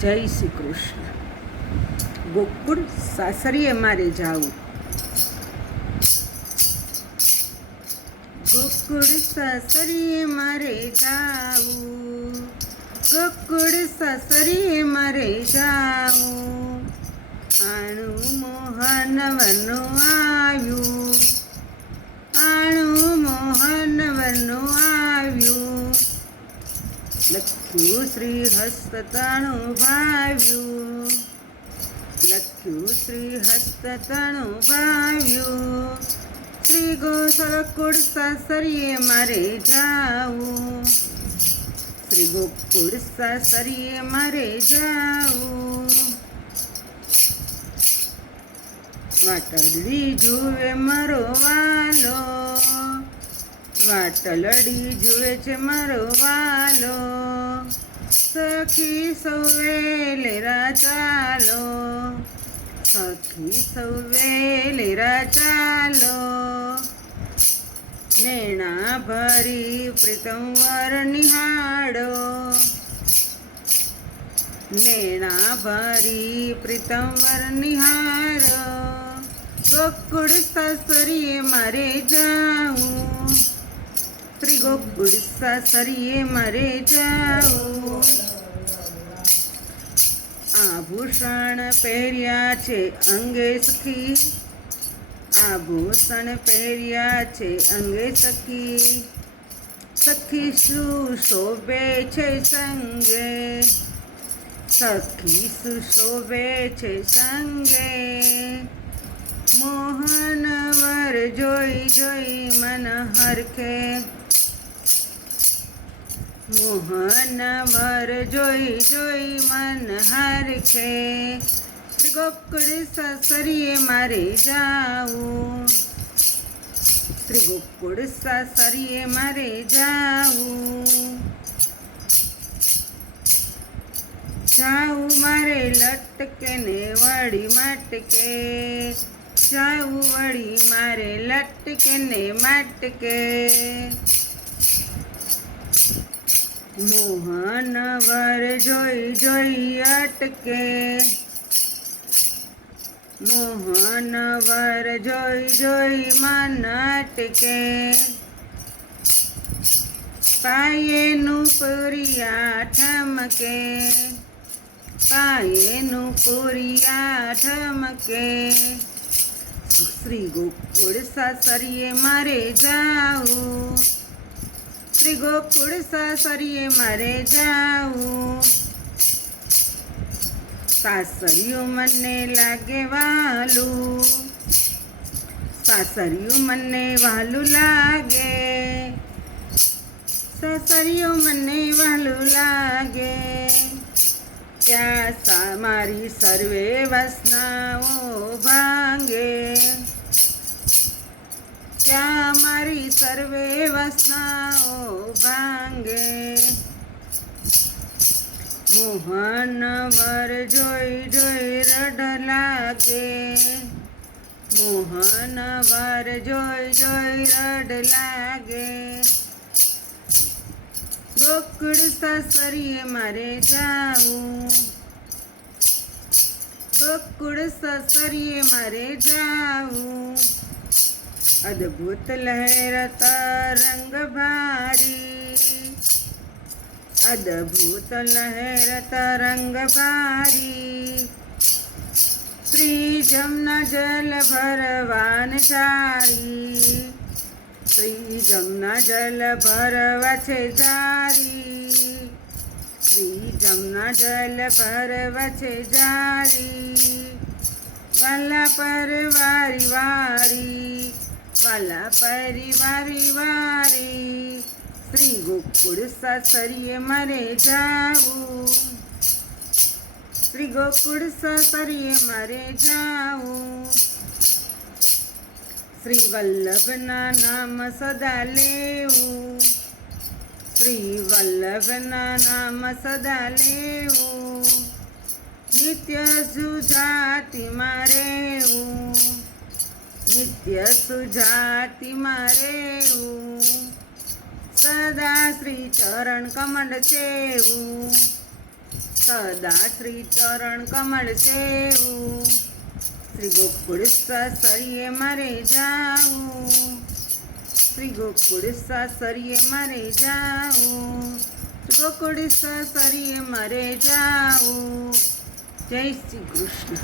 જય શ્રી કૃષ્ણ. ગોકુળ સાસરીએ મારે જાવું. ગોકુળ સાસરીએ મારે જાવું, ગોકુળ સાસરીએ મારે જાવું. આણું મોહન વનનું આવ્યું, આણું મોહન વનનું આવ્યું. લખ્યું શ્રી હસ્તતણું ભાવ્યું, લખ્યું શ્રી હસ્તતણું ભાવ્યું. શ્રી ગોકુળ સાસરીએ મારે જાવું, શ્રી ગોકુળ સાસરીએ મારે જાવું. વાટડી જુએ મારો વાલો, વાટલડી જુએ છે મારો વાલો. સખી સૌવે લેરા ચાલો, સખી સૌવે લેરા ચાલો. નેણા ભરી પ્રીતમ વર નિહાળો, નેણા ભરી પ્રીતમ વર નિહાળો. ગોકુળ સાસરીએ મારે જાવું, શ્રી ગોકુળ સાસરીએ મારે જાવું. આભૂષણ પહેર્યા છે અંગે સખી, આભૂષણ પહેર્યા છે અંગે સખી. સખી શું શોભે છે સંગે, સખી શું શોભે છે સંગે. મોહન વર જોઈ જોઈ મન હરખે, મોહન વર જોઈ જોઈ મન હરખે. શ્રી ગોકુળ સાસરીએ મારે જાવું, શ્રી ગોકુળ સાસરીએ મારે જાવું. જાવું મારે લટકે ને વળી માટકે, જાવું વળી મારે લટકે ને માટકે. મોહન વર જોઈ જોઈ અટકે, મોહન વર જોઈ જોઈ મન અટકે. પાયેનું પુરિયા ઠમકે, પાયેનું પુરિયા ઠમકે. શ્રી ગોકુળ સાસરીએ મારે જાવું, શ્રી ગોકુળ સાસરીએ મારે જાવું. સાસરિયું મને લાગે વાલું, સાસરિયું મને વાલું લાગે, સાસરિયું મને વાલું લાગે. ત્યાં મારી સર્વે વાસનાઓ ભાંગે, ત્યાં મારી સર્વે વાસનાઓ ભાંગે. મોહન વર જોઈ જોઈ રડ લાગે, મોહન વર જોઈ જોઈ રડ લાગે. ગોકુળ સાસરીએ મારે જાવું, ગોકુળ સાસરીએ મારે જાવું. અદ્ભુત લહેરતા રંગ ભારી, અદ્ભુત લહેરતા રંગ ભારી. શ્રી જમના જલ ભરવાન જારી, શ્રી જમના જલ ભરવા છે જારી, શ્રી જમના જલ ભરવા છે જારી. વાલા પરવારી વારી, વાલા પરિવારી વારી. શ્રી ગોકુળ સાસરીએ મારે જાવું, શ્રી ગોકુળ સાસરીએ મારે જાવું. શ્રી વલ્લભના નામ સદા લેવું, શ્રી વલ્લભના નામ સદા લેવું. નિત્ય સુજાતિમાં રહેવું, નિત્ય સુજાતિમાં રહેવું. સદા શ્રી ચરણ કમંડ સેવું, સદા શ્રી ચરણ કમળ સેવું, શ્રી ગોકુળ સાસરીએ મારે જાવું, શ્રી ગોકુળ સાસરીએ મારે જાવું, ગોકુળ સાસરીએ મારે જાવું. જય શ્રી કૃષ્ણ.